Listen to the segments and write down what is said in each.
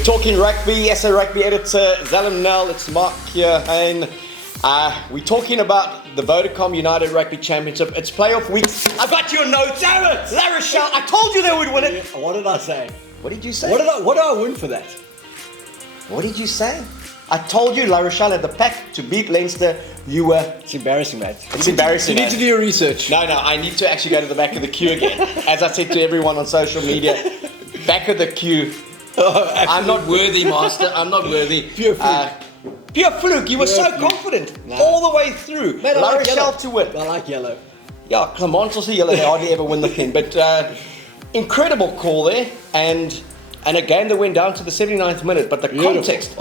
We're talking rugby. SA Rugby editor Zalem Nell. It's Mark here, and we're talking about the Vodacom United Rugby Championship. It's playoff week. I got your notes. Damn it! La Rochelle, I told you they would win it. What did I say? What did you say? What do I win for that? What did you say? I told you La Rochelle had the pack to beat Leinster. You were... It's embarrassing, mate. It's embarrassing. You need to do your research. No, I need to actually go to the back of the queue again. As I said to everyone on social media, back of the queue. Oh, I'm not worthy, Master. I'm not worthy. Pure fluke. Pure fluke. You were so confident all the way through. Mate, La Rochelle to win. I like yellow. Yeah, Clement's also yellow. They hardly ever win the thing. But incredible call there. And a game that went down to the 79th minute. But the context,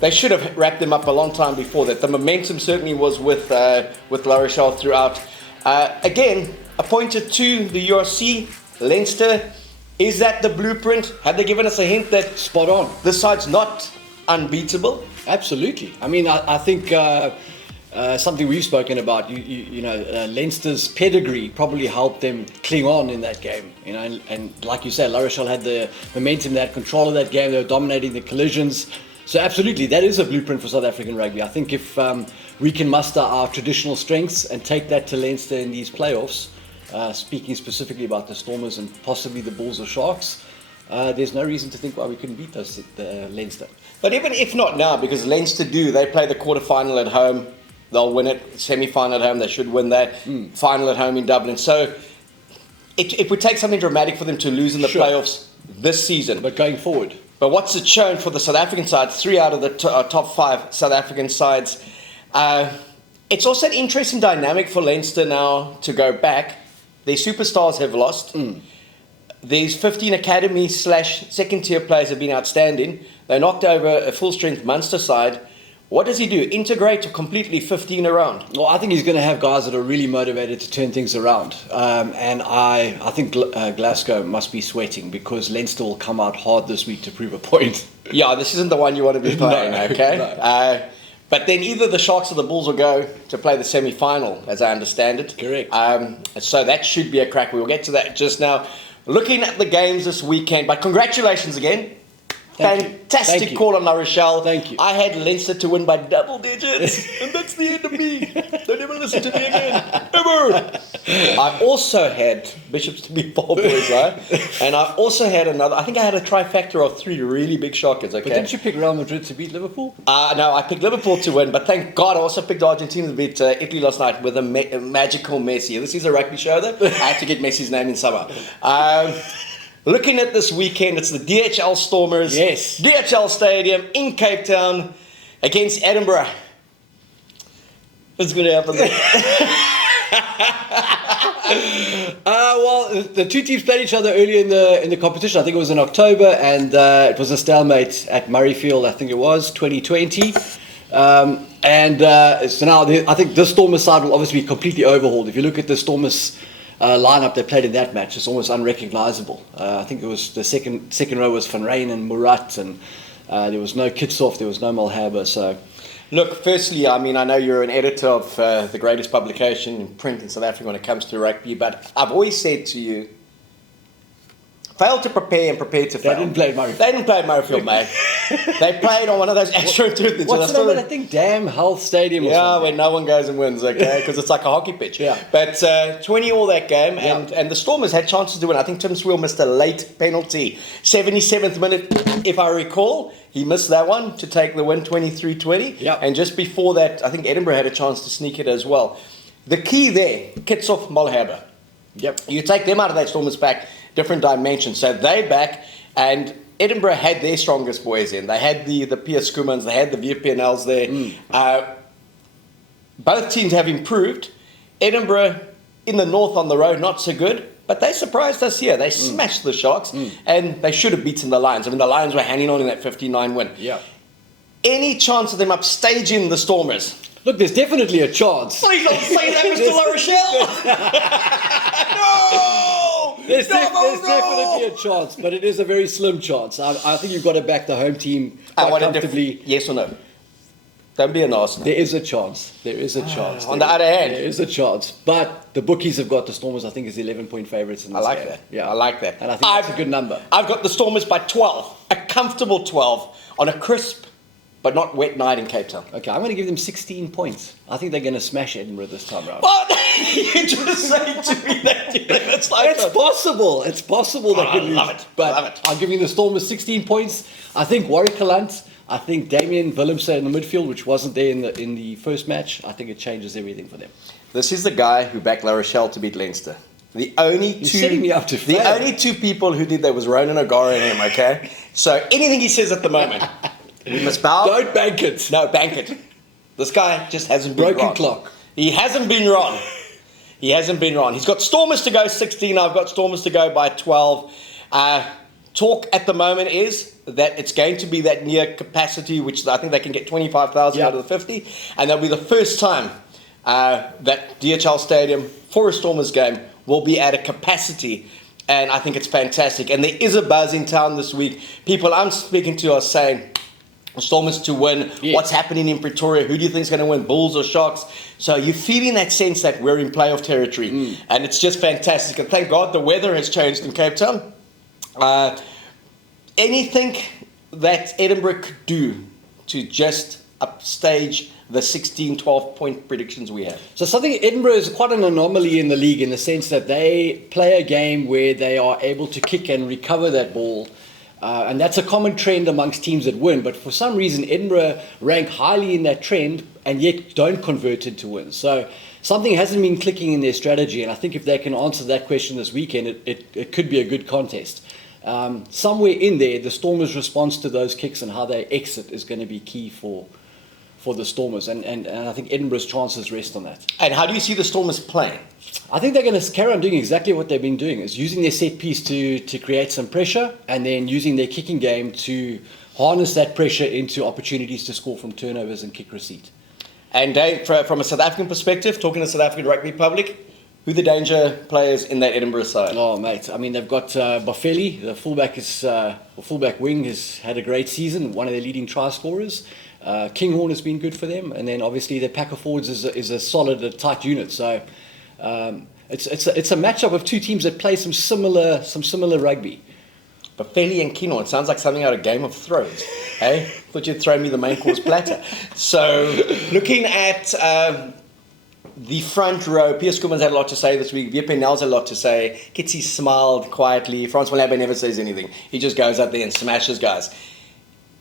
they should have wrapped them up a long time before that. The momentum certainly was with La Rochelle throughout. Again, appointed to the URC, Leinster. Is that the blueprint? Have they given us a hint that Spot on. this side's not unbeatable? Absolutely. I mean, I think something we've spoken about. Leinster's pedigree probably helped them cling on in that game. And like you said, La Rochelle had the momentum, they had control of that game. They were dominating the collisions. So absolutely, that is a blueprint for South African rugby. I think if we can muster our traditional strengths and take that to Leinster in these playoffs. Speaking specifically about the Stormers and possibly the Bulls or Sharks, there's no reason to think why we couldn't beat the Leinster. But even if not now, because Leinster they play the quarterfinal at home, they'll win it. Semi-final at home, they should win that. Final at home in Dublin. So it would take something dramatic for them to lose in the playoffs this season. But going forward. But what's it shown for the South African side? 3 out of the top 5 South African sides. It's also an interesting dynamic for Leinster now to go back. Their superstars have lost. These 15 academy / second tier players have been outstanding. They knocked over a full strength Munster side. What does he do? Integrate or completely 15 around? Well, I think he's going to have guys that are really motivated to turn things around. And I think Glasgow must be sweating because Leinster will come out hard this week to prove a point. Yeah, this isn't the one you want to be playing, No, okay? no. But then either the Sharks or the Bulls will go to play the semi-final, as I understand it. Correct. So that should be a crack. We'll get to that just now. Looking at the games this weekend, but congratulations again. Fantastic call on La Rochelle. Thank you. I had Leinster to win by double digits, and that's the end of me. Don't ever listen to me again, ever. I also had Bishops to beat Ball Boys, right? And I also had another. I think I had a trifecta of 3 really big shockers. Okay. But didn't you pick Real Madrid to beat Liverpool? No, I picked Liverpool to win, but thank God I also picked Argentina to beat Italy last night with a magical Messi. This is a rugby show, though. I had to get Messi's name in somehow. Looking at this weekend, it's the DHL Stormers. Yes. DHL Stadium in Cape Town against Edinburgh. What's going to happen there? Well, the two teams played each other earlier in the competition. I think it was in October, and it was a stalemate at Murrayfield. I think it was 2020. So now I think the Stormers side will obviously be completely overhauled. If you look at the Stormers lineup that played in that match, it's almost unrecognizable. I think it was the second row was Van Rijn and Murat, and there was no Kitsoff, there was no Malhaber. So, look, firstly, I mean, I know you're an editor of the greatest publication in print in South Africa when it comes to rugby, but I've always said to you, fail to prepare and prepare to fail. They didn't play at Murrayfield. They didn't play at Murrayfield, mate. They played on one of those extra turns. What's the name? I think Dam Health Stadium. Yeah, where no one goes and wins, okay? Because it's like a hockey pitch. Yeah. But 20 all that game, and the Stormers had chances to win. I think Tim Sweel missed a late penalty. 77th minute, if I recall. He missed that one to take the win 23-20. Yep. And just before that, I think Edinburgh had a chance to sneak it as well. The key there, Kitsoff, Malhaber. Yep. You take them out of that Stormers pack, different dimension. So they back, and Edinburgh had their strongest boys in. They had the Piers Skumans, they had the VPNLs there. Both teams have improved. Edinburgh in the north on the road, not so good, but they surprised us here. They smashed the Sharks, and they should have beaten the Lions. I mean, the Lions were hanging on in that 59 win. Yeah. Any chance of them upstaging the Stormers? Look, there's definitely a chance. Please don't say that, Mr. La Rochelle! No! There's definitely a chance, but it is a very slim chance. I think you've got to back the home team quite comfortably. Yes or no? Don't be an Arsenal. There is a chance. There is a chance. On the other hand, there is a chance. But the bookies have got the Stormers, I think, as 11-point favourites in this I like game. that. Yeah. I like that. And I think that's a good number. I've got the Stormers by 12. A comfortable 12 on a crisp but not wet night in Cape Town. Okay, I'm going to give them 16 points. I think they're going to smash Edinburgh this time round. What? You just say to me that it's like It's possible. It's possible they could lose. Love it. But Love it. I'm giving the Stormers 16 points. I think Warwick Kalant, I think Damien Willemse in the midfield, which wasn't there in the first match, I think it changes everything for them. This is the guy who backed La Rochelle to beat Leinster. The only setting me up to fail. The only two people who did that was Ronan O'Gara and him, okay? So anything he says at the moment, we must bow. Don't bank it. No, bank it. This guy just hasn't been Broken wrong. clock. He hasn't been wrong. He hasn't been wrong. He's got Stormers to go 16. I've got Stormers to go by 12. Talk at the moment is that it's going to be that near capacity, which I think they can get 25,000 out of the 50. And that'll be the first time that DHL Stadium for a Stormers game will be at a capacity. And I think it's fantastic. And there is a buzz in town this week. People I'm speaking to are saying, Stormers to win. Yes. What's happening in Pretoria? Who do you think is going to win, Bulls or Sharks? So you're feeling that sense that we're in playoff territory. And it's just fantastic. And thank God the weather has changed in Cape Town. Anything that Edinburgh could do to just upstage the 16, 12-point predictions we have. So something Edinburgh is quite an anomaly in the league in the sense that they play a game where they are able to kick and recover that ball. And that's a common trend amongst teams that win. But for some reason, Edinburgh rank highly in that trend and yet don't convert into wins. So something hasn't been clicking in their strategy. And I think if they can answer that question this weekend, it could be a good contest. Somewhere in there, the Stormers' response to those kicks and how they exit is going to be key for the Stormers. And I think Edinburgh's chances rest on that. And how do you see the Stormers playing? I think they're going to carry on doing exactly what they've been doing, is using their set piece to create some pressure and then using their kicking game to harness that pressure into opportunities to score from turnovers and kick receipt. And Dave, from a South African perspective, talking to South African rugby public, who are the danger players in that Edinburgh side? Oh, mate. I mean, they've got Bafeli, the fullback wing, has had a great season, one of their leading try scorers. Kinghorn has been good for them. And then obviously their pack of forwards is a solid, tight unit. So it's a matchup of two teams that play some similar rugby. Bafeli and Kinghorn, it sounds like something out of Game of Thrones. Hey, thought you'd throw me the main course platter. So looking at the front row, Piers Koeman's had a lot to say this week. Vier Penel's had a lot to say. Kitsy smiled quietly. Frans Malherbe never says anything. He just goes out there and smashes guys.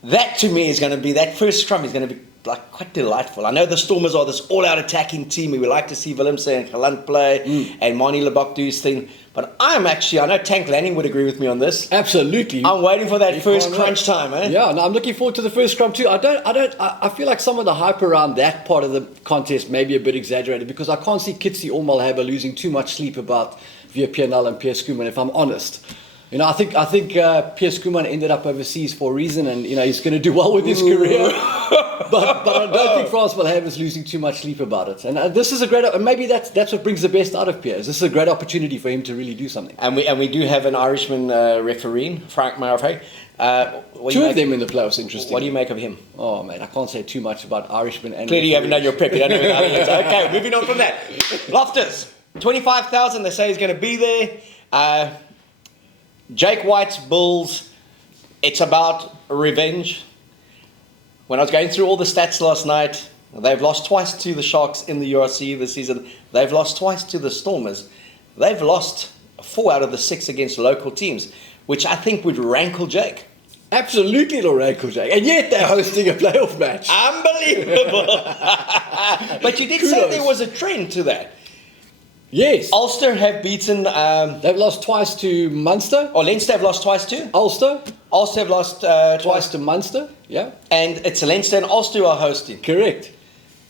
That to me is going to be, that first scrum is going to be like quite delightful. I know the Stormers are this all-out attacking team. We would like to see Willemse and Galant play and Mani Lebok do his thing. But I know Tank Lanning would agree with me on this. Absolutely. I'm waiting for that first crunch time, eh? Yeah, no, I'm looking forward to the first scrum too. I feel like some of the hype around that part of the contest may be a bit exaggerated because I can't see Kitsy or Malherbe losing too much sleep about Vier Penel and Piers Koeman, if I'm honest. You know, I think Piers Koeman ended up overseas for a reason, and you know he's going to do well with his career. but I don't think Frans Malherbe is losing too much sleep about it. And this is a great, and maybe that's what brings the best out of Piers. This is a great opportunity for him to really do something. And we do have an Irishman referee, Frank Murphy. Two of them in the playoffs. Interesting. What do you make of him? Oh man, I can't say too much about Irishmen. And clearly, you haven't done your prep. You don't know who that is. Okay, moving on from that. Loftus, 25,000. They say he's going to be there. Jake White's Bulls, it's about revenge. When I was going through all the stats last night, they've lost twice to the Sharks in the URC this season. They've lost twice to the Stormers. They've lost 4 out of the 6 against local teams, which I think would rankle Jake. Absolutely it'll rankle Jake. And yet they're hosting a playoff match. Unbelievable. But you did say there was a trend to that. Yes. Ulster have beaten... they've lost twice to Munster. Or Leinster have lost twice to? Ulster. Ulster have lost twice to Munster. Yeah. And it's Leinster and Ulster who are hosting. Correct.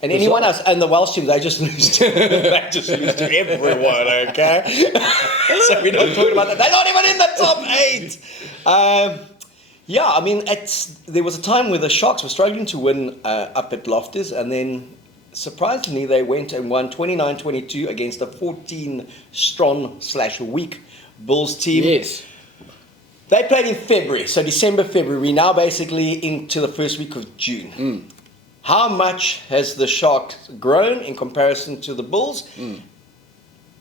And anyone else, and the Welsh team, they just lose to everyone, okay? So we're not talking about that. They're not even in the top 8. Yeah, I mean, there was a time where the Sharks were struggling to win up at Loftus, and then surprisingly they went and won 29-22 against a 14-strong/weak Bulls team. Yes. They played in February, so December, February. We're now basically into the first week of June. How much has the Sharks grown in comparison to the Bulls?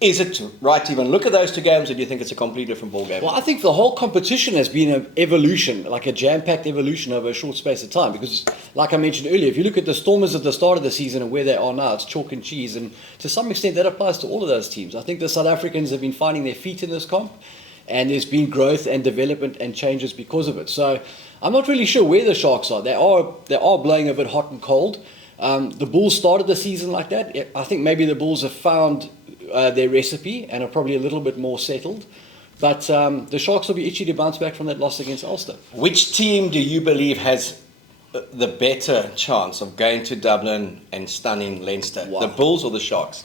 Is it right to even look at those two games, or do you think it's a completely different ball game? Well, I think the whole competition has been an evolution, like a jam-packed evolution over a short space of time. Because, like I mentioned earlier, if you look at the Stormers at the start of the season and where they are now, it's chalk and cheese. And to some extent, that applies to all of those teams. I think the South Africans have been finding their feet in this comp, and there's been growth and development and changes because of it. So I'm not really sure where the Sharks are. They are blowing a bit hot and cold. The Bulls started the season like that. I think maybe the Bulls have found their recipe and are probably a little bit more settled. But the Sharks will be itchy to bounce back from that loss against Ulster. Which team do you believe has the better chance of going to Dublin and stunning Leinster? Wow. The Bulls or the Sharks?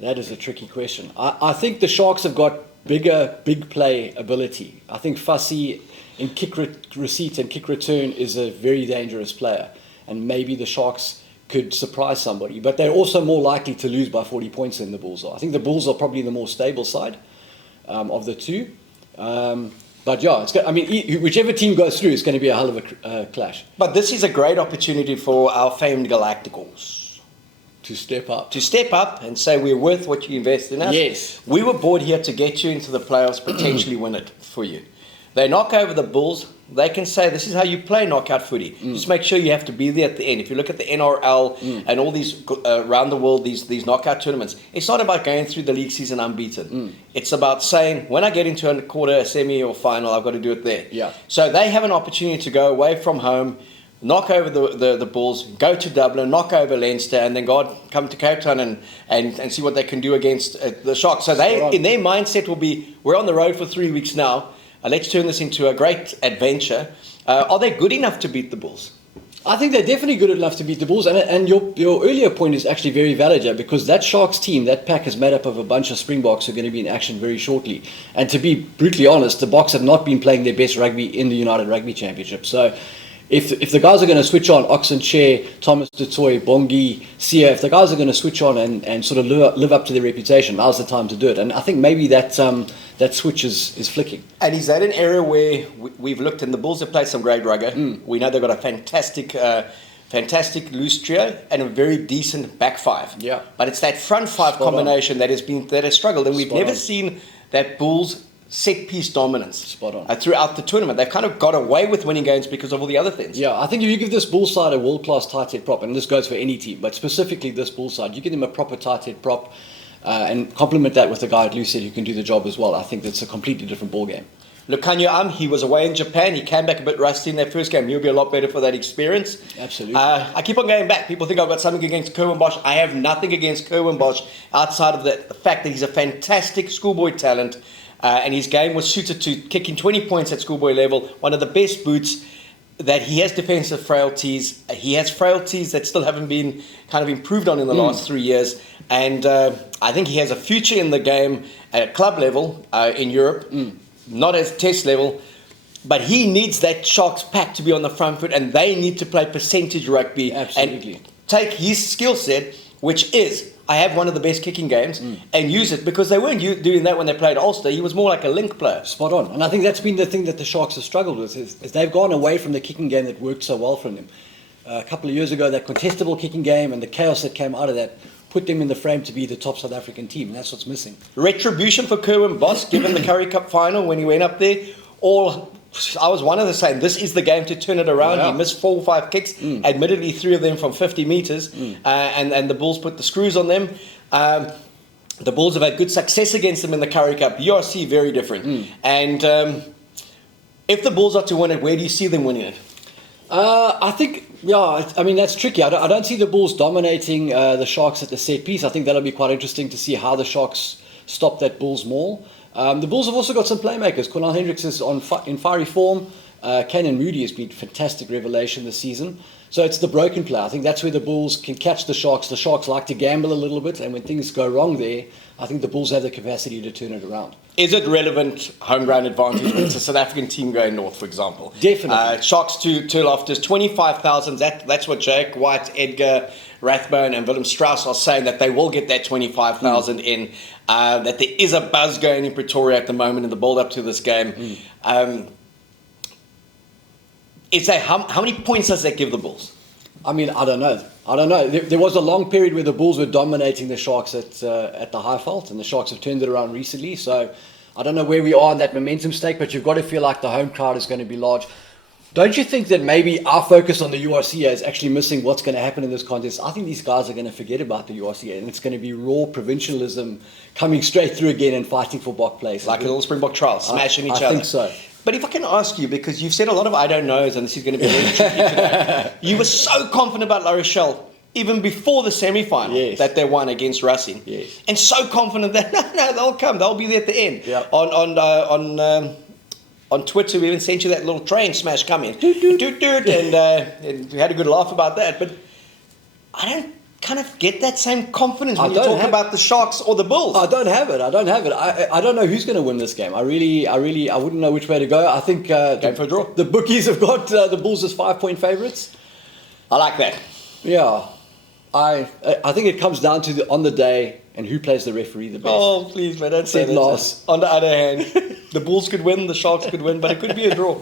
That is a tricky question. I think the Sharks have got big play ability. I think Fussy in kick receipt and kick return is a very dangerous player. And maybe the Sharks could surprise somebody. But they're also more likely to lose by 40 points than the Bulls are. I think the Bulls are probably the more stable side of the two. But yeah, whichever team goes through, it's going to be a hell of a clash. But this is a great opportunity for our famed Galacticals To step up. to step up and say we're worth what you invest in us. Yes. We were brought here to get you into the playoffs, potentially win it for you. They knock over the Bulls. They can say this is how you play knockout footy. Just make sure you have to be there at the end. If you look at the NRL and all these around the world, these knockout tournaments, it's not about going through the league season unbeaten. It's about saying when I get into a quarter, a semi, or final, I've got to do it there. Yeah. So they have an opportunity to go away from home, knock over the Bulls, go to Dublin, knock over Leinster, and then come to Cape Town and see what they can do against the Sharks. So they, in their mindset, will be, we're on the road for 3 weeks now. Let's turn this into a great adventure. Are they good enough to beat the Bulls? I think they're definitely good enough to beat the Bulls. And your earlier point is actually very valid, yeah, because that Sharks team, that pack is made up of a bunch of Springboks who are going to be in action very shortly. And to be brutally honest, the Boks have not been playing their best rugby in the United Rugby Championship. So if the guys are going to switch on, Oxenchair, Thomas du Toit, Bongi, Sia, if the guys are going to switch on and sort of live up to their reputation, now's the time to do it. And I think maybe that switch is flicking. And is that an area where we've looked, and the Bulls have played some great rugby. We know they've got a fantastic loose trio and a very decent back five. Yeah. But it's that front five combination that has struggled, and we've never seen that Bulls set piece dominance throughout the tournament. They've kind of got away with winning games because of all the other things. Yeah, I think if you give this Bull side a world-class tight head prop, and this goes for any team, but specifically this Bull side, you give them a proper tight head prop and complement that with a guy at loose head who can do the job as well. I think that's a completely different ball game. Look, Kanye, he was away in Japan. He came back a bit rusty in that first game. He'll be a lot better for that experience. Absolutely. I keep on going back. People think I've got something against Kerwin Bosch. I have nothing against Kerwin Bosch outside of the fact that he's a fantastic schoolboy talent. And his game was suited to kicking 20 points at schoolboy level. One of the best boots. That he has defensive frailties. He has frailties that still haven't been kind of improved on in the last 3 years. And I think he has a future in the game at club level in Europe, not at test level. But he needs that Sharks pack to be on the front foot, and they need to play percentage rugby. Absolutely. And take his skill set, which is, I have one of the best kicking games, and use it, because they weren't doing that when they played Ulster. He was more like a link player. Spot on. And I think that's been the thing that the Sharks have struggled with, is they've gone away from the kicking game that worked so well for them. A couple of years ago, that contestable kicking game and the chaos that came out of that put them in the frame to be the top South African team, and that's what's missing. Retribution for Kerwin Bosch, given the Currie Cup final when he went up there. I was one of the saying, this is the game to turn it around. Yeah. He missed 4 or 5 kicks, admittedly 3 of them from 50 metres, and the Bulls put the screws on them. The Bulls have had good success against them in the Currie Cup. URC, very different. And if the Bulls are to win it, where do you see them winning it? I think, that's tricky. I don't see the Bulls dominating the Sharks at the set piece. I think that'll be quite interesting to see how the Sharks stop that Bulls maul. The Bulls have also got some playmakers. Cornel Hendricks is in fiery form. Canon Moody has been a fantastic revelation this season. So it's the broken play. I think that's where the Bulls can catch the Sharks. The Sharks like to gamble a little bit, and when things go wrong there, I think the Bulls have the capacity to turn it around. Is it relevant home ground advantage when it's a South African team going north, for example? Definitely. Sharks to Loftus, 25,000. That's what Jake White, Edgar Rathbone and Willem Strauss are saying, that they will get that 25,000 in. That there is a buzz going in Pretoria at the moment in the build-up to this game. How many points does that give the Bulls? I mean, I don't know. There was a long period where the Bulls were dominating the Sharks at the Highveld, and the Sharks have turned it around recently. So I don't know where we are in that momentum stake, but you've got to feel like the home crowd is going to be large. Don't you think that maybe our focus on the URC is actually missing what's going to happen in this contest? I think these guys are going to forget about the URC, and it's going to be raw provincialism coming straight through again and fighting for Bok place. Like a little Springbok trial, smashing each other. I think so. But if I can ask you, because you've said a lot of I don't knows, and this is going to be really tricky today. You were so confident about La Rochelle, even before the semi-final, that they won against Racing. Yes. And so confident that, no, they'll come. They'll be there at the end. Yep. On Twitter, we even sent you that little train smash coming. And we had a good laugh about that. But I don't kind of get that same confidence when you talk about the Sharks or the Bulls. I don't have it. I don't know who's going to win this game. I wouldn't know which way to go. I think Game for a draw. The bookies have got the Bulls as 5-point favourites. I like that. Yeah. I think it comes down to on the day and who plays the referee the best. Oh, please, man, don't say that. Loss. On the other hand, the Bulls could win, the Sharks could win, but it could be a draw.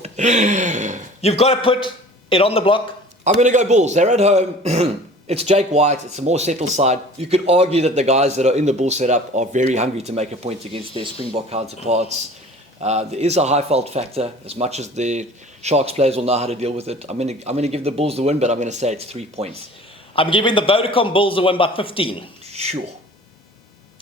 You've got to put it on the block. I'm going to go Bulls. They're at home. It's Jake White. It's a more settled side. You could argue that the guys that are in the Bull setup are very hungry to make a point against their Springbok counterparts. There is a high fault factor. As much as the Sharks players will know how to deal with it, I'm going to give the Bulls the win, but I'm going to say it's 3 points. I'm giving the Vodacom Bulls the win by 15. Sure.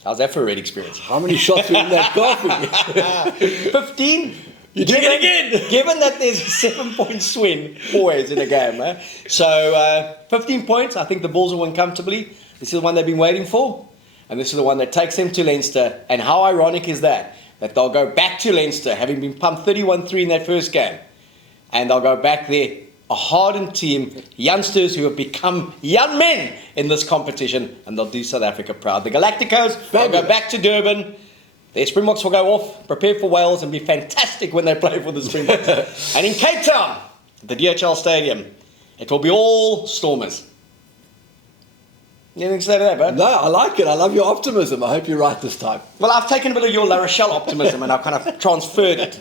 How's that for a red experience? How many shots were in that coffee? 15? You do it again! Given that there's a 7-point swing always in a game. So 15 points, I think the Bulls will win comfortably. This is the one they've been waiting for. And this is the one that takes them to Leinster. And how ironic is that? That they'll go back to Leinster, having been pumped 31-3 in that first game. And they'll go back there. A hardened team, youngsters who have become young men in this competition, and they'll do South Africa proud. The Galacticos will go back to Durban. Their Springboks will go off, prepare for Wales, and be fantastic when they play for the Springboks. And in Cape Town, the DHL Stadium, it will be all Stormers. Anything to say to that, bud? No, I like it. I love your optimism. I hope you're right this time. Well, I've taken a bit of your La Rochelle optimism and I've kind of transferred it.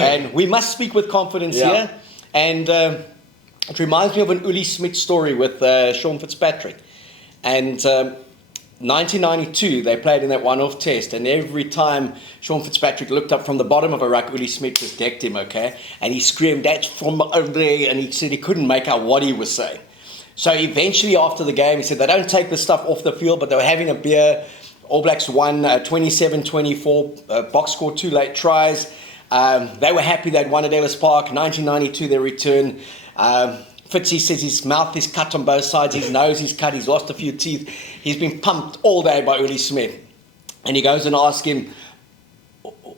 And we must speak with confidence here. And it reminds me of an Uli Smith story with Sean Fitzpatrick. And 1992, they played in that one-off test. And every time Sean Fitzpatrick looked up from the bottom of a ruck, Uli Smith just decked him, okay? And he screamed, "That's from over there." And he said he couldn't make out what he was saying. So eventually after the game, he said they don't take the stuff off the field, but they were having a beer. All Blacks won 27-24. Box scored 2 late tries. They were happy they'd won at Ellis Park. 1992, their return. Fitzy says his mouth is cut on both sides, his nose is cut, he's lost a few teeth. He's been pumped all day by Uli Smith. And he goes and asks him,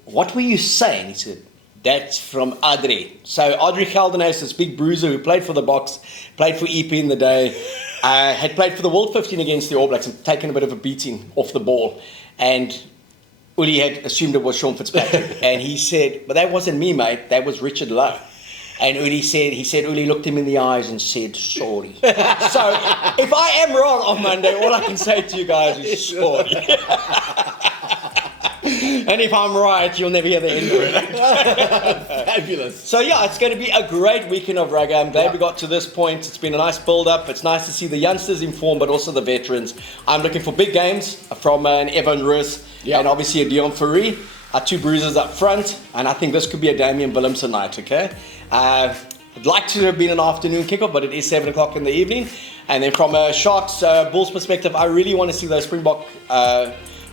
"What were you saying?" He said, "That's from Adri." So Adri Geldenhuys, this big bruiser who played for the Boks, played for EP in the day, had played for the World 15 against the All Blacks and taken a bit of a beating off the ball. And Uli had assumed it was Sean Fitzpatrick. And he said, "But that wasn't me, mate. That was Richard Lowe." And Uli said, Uli looked him in the eyes and said, "Sorry." So if I am wrong on Monday, all I can say to you guys is sorry. And if I'm right, you'll never hear the end of it. Fabulous. So yeah, it's going to be a great weekend of rugby. I'm glad we got to this point. It's been a nice build-up. It's nice to see the youngsters in form, but also the veterans. I'm looking for big games from an Evan Roos and obviously a Dion Fourie. 2 bruisers up front, and I think this could be a Damian Willemse night, okay? I'd like to have been an afternoon kickoff, but it is 7 o'clock in the evening. And then from a Sharks Bulls perspective, I really want to see those Springbok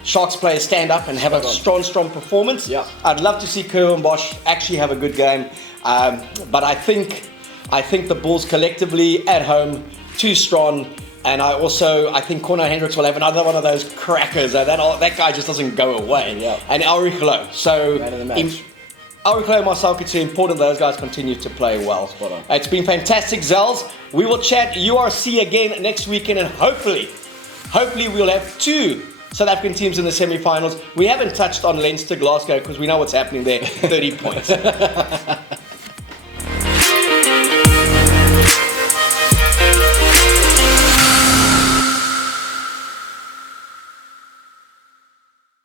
Sharks players stand up and have a strong performance. Yeah. I'd love to see Kerr and Bosch actually have a good game. But I think the Bulls collectively at home, too strong. And I think Cornel Hendricks will have another one of those crackers. That guy just doesn't go away. Yeah. And Ulrich Lowe. So Ulrich Lowe and Marcel Couture, important those guys continue to play well. Spot on. It's been fantastic, Zels. We will chat URC again next weekend, and hopefully we'll have 2 South African teams in the semi-finals. We haven't touched on Leinster Glasgow because we know what's happening there. 30 points.